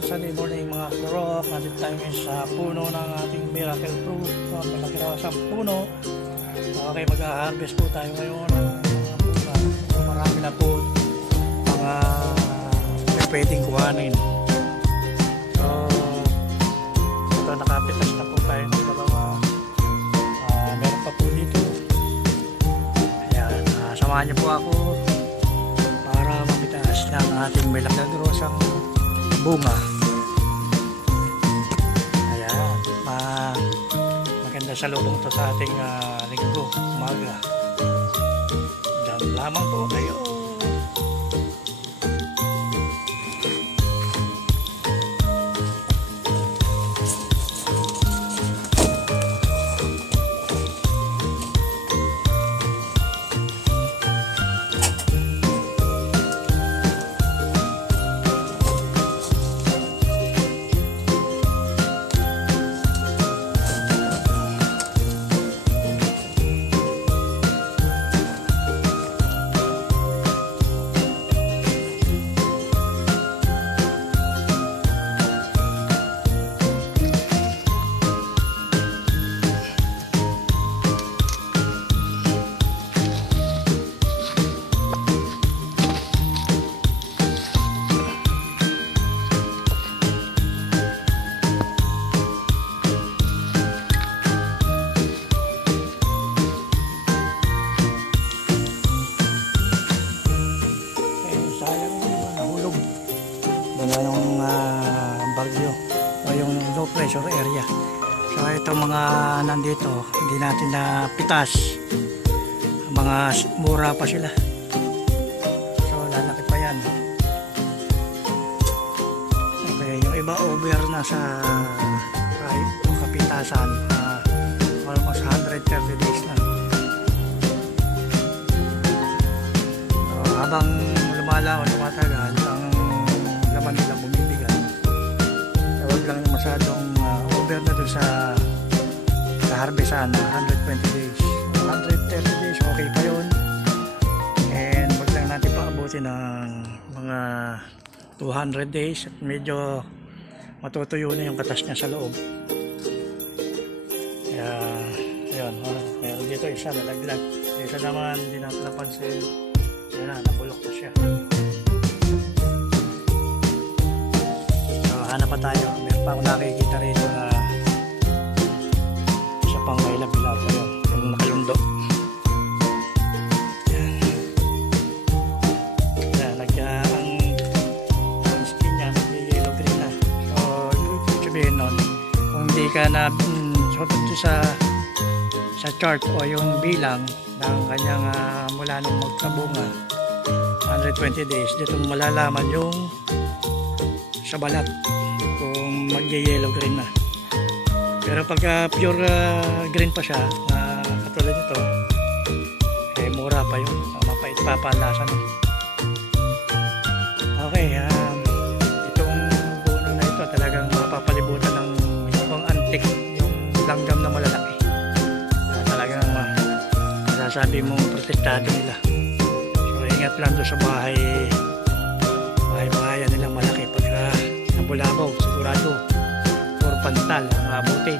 Sunday morning mga kurok. Nandito tayo ngayon sa puno ng ating miracle fruit. Malaki na sa puno. Okay, mag-harvest po tayo ngayon ng mga bunga. Marami na po mga pwedeng kuhanin. So ito, nakapitas na po tayo ng dalawa. Meron pa po dito. Ayan, samahan niyo po ako para mamitas ng ating milagrosang bunga. Ayan, maganda sa lubong to sa ating linggo, umaga. Diyan lamang po kayo. Yung bagyo o yung low pressure area. So itong mga nandito hindi natin na pitas, mga mura pa sila, so lalaki pa yan. Okay, yung iba over na sa kapitasan, almost 130 days na. So habang lumalaon, tumatagal, ang laman nila bumibigat. Huwag lang yung masyadong over na dun sa harvestan na 120 days. 130 days, okay pa yun. And huwag lang natin paabutin ng mga 200 days at medyo matutuyo na yung katas niya sa loob. Kaya, ayun, meron dito isa nalaglag. Isa naman, hindi natin napansin. Yan na, nabulok na siya. Hanap pa tayo. Meron pa akong nakikita rito na isa pang may labi-lab pa yun, yung nakalundo. Ang skin niya nag-yellow green na. So yung sabihin nun, kung hindi ka na sa chart o yung bilang ng kanyang mula nung magkabunga 120 days, dito malalaman yung sa balat kung mag-yellow green na. Pero pagka pure green pa siya, katulad nito, eh mura pa yun, mapait pa palasan. Okay, itong puno na ito talagang mapapalibutan ng yung antik, yung langgam na malalaki. Talagang masasabi mong protektado nila. So ingat lang doon sa bahay-bahayan nilang malaki. Pagka nabulabaw, sigurado or pantal ang abutin.